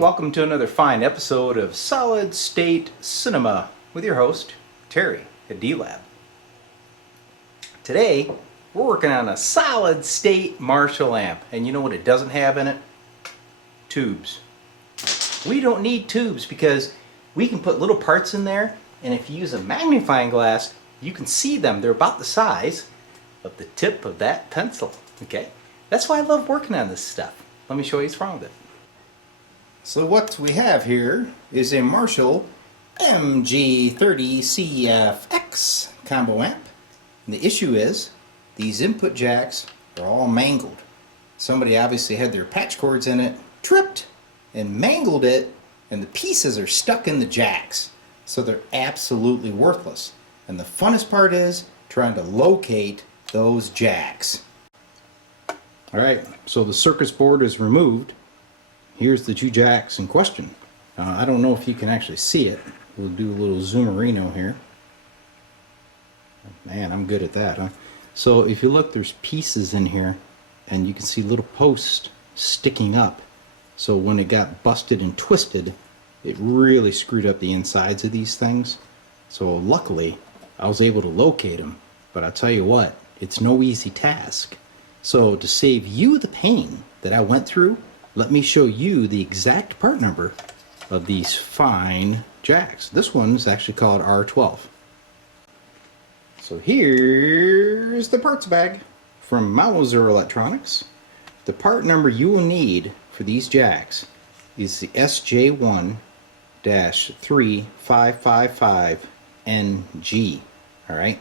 welcome to another fine episode of Solid State Cinema with your host, Terry at D-Lab. Today, we're working on a solid state Marshall amp, and you know what it doesn't have in it? Tubes. We don't need tubes because we can put little parts in there, and if you use a magnifying glass, you can see them. They're about the size of the tip of that pencil, okay? That's why I love working on this stuff. Let me show you what's wrong with it. So what we have here is a Marshall MG30CFX combo amp. And the issue is these input jacks are all mangled. Somebody obviously had their patch cords in it, tripped, and mangled it, and the pieces are stuck in the jacks. So they're absolutely worthless. And the funnest part is trying to locate those jacks. Alright, so the circuit board is removed. Here's the two jacks in question. I don't know if you can actually see it. We'll do a little zoomerino here. Man, I'm good at that, huh? So if you look, there's pieces in here, and you can see little posts sticking up. So when it got busted and twisted, it really screwed up the insides of these things. So luckily, I was able to locate them. But I'll tell you what, it's no easy task. So to save you the pain that I went through, let me show you the exact part number of these fine jacks. This one's actually called R12. So here's the parts bag from Mauser Electronics. The part number you will need for these jacks is the SJ1-3555NG. Alright?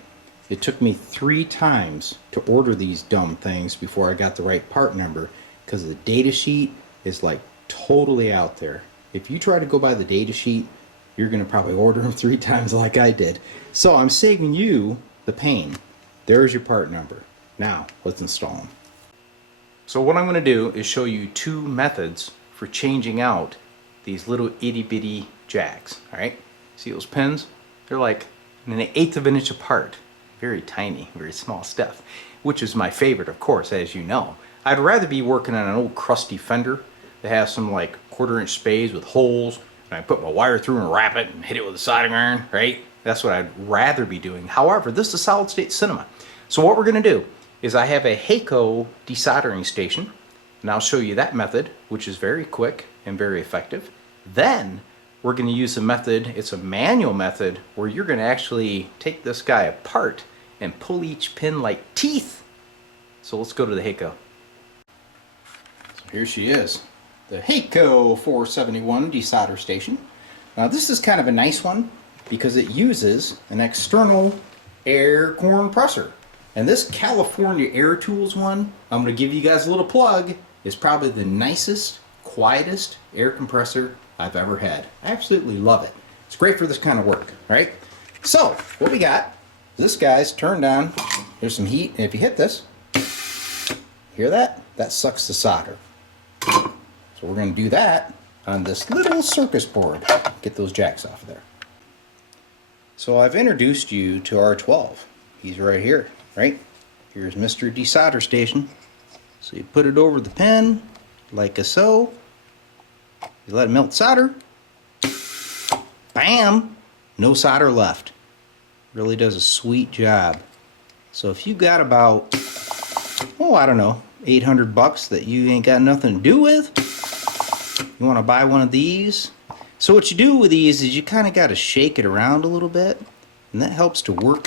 It took me 3 times to order these dumb things before I got the right part number, because the data sheet is like totally out there. If you try to go by the data sheet, you're going to probably order them 3 times like I did. So I'm saving you the pain. There's your part number. Now let's install them. So what I'm going to do is show you 2 methods for changing out these little itty bitty jacks. Alright, see those pins? They're like an 1/8 of an inch apart. Very tiny, very small stuff, which is my favorite, of course, as you know. I'd rather be working on an old crusty fender that has some like 1/4 inch spades with holes, and I put my wire through and wrap it and hit it with a soldering iron, right? That's what I'd rather be doing. However, this is a solid state cinema. So what we're going to do is I have a Hakko desoldering station, and I'll show you that method, which is very quick and very effective. Then we're going to use a method, it's a manual method, where you're going to actually take this guy apart and pull each pin like teeth. So let's go to the Hakko. So here she is, the Hakko 471 desolder station. Now this is kind of a nice one because it uses an external air compressor. And this California Air Tools one, I'm going to give you guys a little plug, is probably the nicest, quietest air compressor I've ever had. I absolutely love it. It's great for this kind of work, right? So, what we got, this guy's turned on. There's some heat, and if you hit this, hear that? That sucks the solder. So we're going to do that on this little circus board. Get those jacks off of there. So I've introduced you to R12. He's right here, right? Here's Mr. Desolder Station. So you put it over the pen, like so. You let it melt solder. Bam! No solder left. Really does a sweet job. So if you got about, oh, I don't know, 800 bucks that you ain't got nothing to do with, you want to buy one of these. So what you do with these is you kind of got to shake it around a little bit, and that helps to work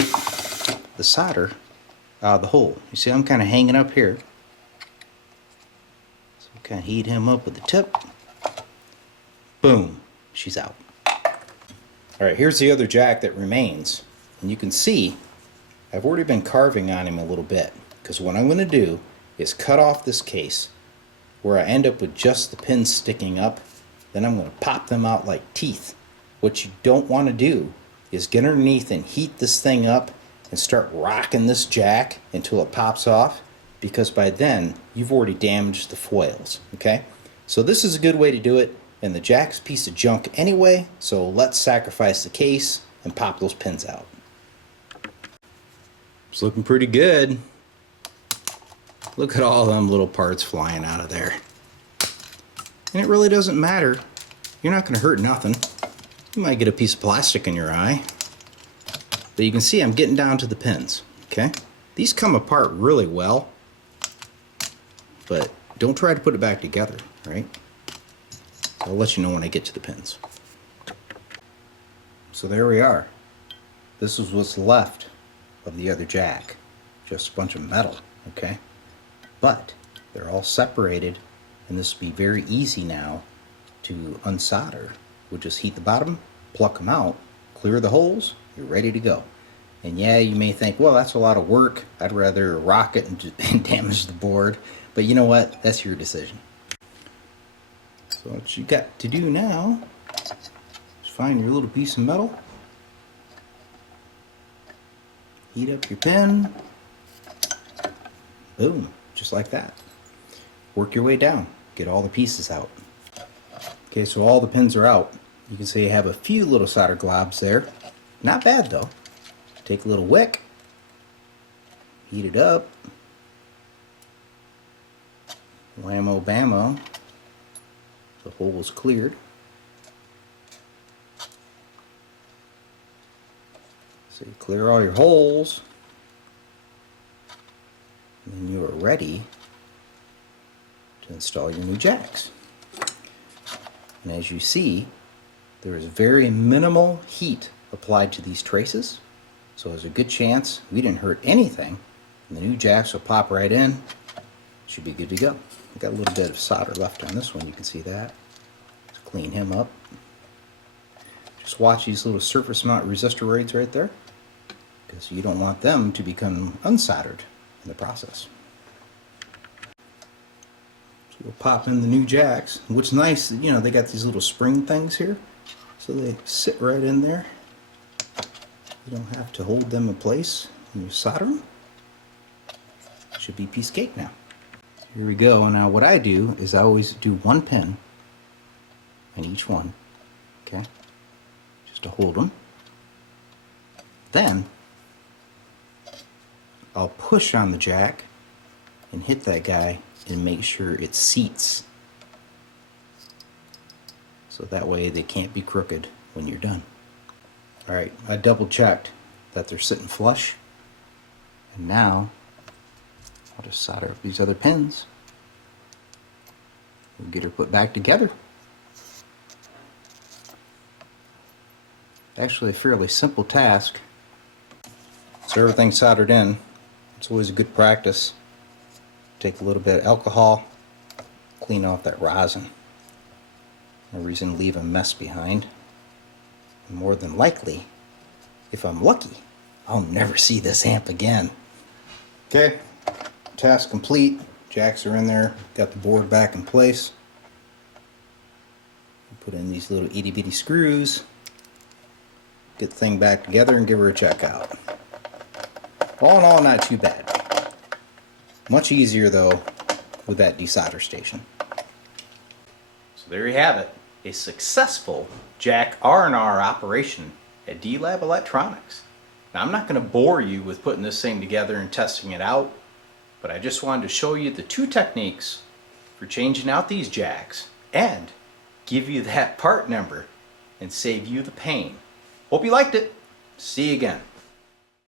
the solder out of the hole. You see, I'm kind of hanging up here. So kind of heat him up with the tip. Boom, she's out. Alright, here's the other jack that remains. And you can see I've already been carving on him a little bit, because what I'm going to do is cut off this case where I end up with just the pins sticking up. Then I'm going to pop them out like teeth. What you don't want to do is get underneath and heat this thing up and start rocking this jack until it pops off, because by then you've already damaged the foils. Okay, so this is a good way to do it. And the jack's a piece of junk anyway, so let's sacrifice the case and pop those pins out. It's looking pretty good. Look at all them little parts flying out of there. And it really doesn't matter you're not going to hurt nothing. You might get a piece of plastic in your eye. But you can see I'm getting down to the pins, okay? These come apart really well, but don't try to put it back together, right? I'll let you know when I get to the pins. So there we are. This is what's left of the other jack. Just a bunch of metal, okay? But they're all separated, and this will be very easy now to unsolder. We'll just heat the bottom, pluck them out, clear the holes, you're ready to go. And yeah, you may think, well, that's a lot of work. I'd rather rock it and damage the board. But you know what? That's your decision. So what you got to do now is find your little piece of metal, heat up your pin, boom, just like that. Work your way down, get all the pieces out. Okay, so all the pins are out. You can see I have a few little solder globs there. Not bad though. Take a little wick, heat it up, whammo bammo, the hole is cleared. So you clear all your holes, and then you are ready to install your new jacks. And as you see, there is very minimal heat applied to these traces. So there's a good chance we didn't hurt anything, and the new jacks will pop right in. Should be good to go. I've got a little bit of solder left on this one, you can see that. Let's clean him up. Just watch these little surface mount resistor raids right there, because you don't want them to become unsoldered in the process. So we'll pop in the new jacks. What's nice, you know, they got these little spring things here, so they sit right in there. You don't have to hold them in place when you solder them. Should be piece of cake now. Here we go. Now what I do is I always do one pin in each one, okay, just to hold them. Then I'll push on the jack and hit that guy and make sure it seats, so that way they can't be crooked when you're done. Alright, I double checked that they're sitting flush, and now I'll just solder up these other pins and get her put back together. Actually a fairly simple task. So everything's soldered in. It's always a good practice. Take a little bit of alcohol, clean off that rosin. No reason to leave a mess behind. And more than likely, if I'm lucky, I'll never see this amp again. Okay, task complete. Jacks are in there. Got the board back in place. Put in these little itty bitty screws. Get the thing back together and give her a check out. All in all, not too bad. Much easier though with that desolder station. So there you have it. A successful jack R&R operation at D-Lab Electronics. Now I'm not going to bore you with putting this thing together and testing it out, but I just wanted to show you the two techniques for changing out these jacks and give you that part number and save you the pain. Hope you liked it. See you again.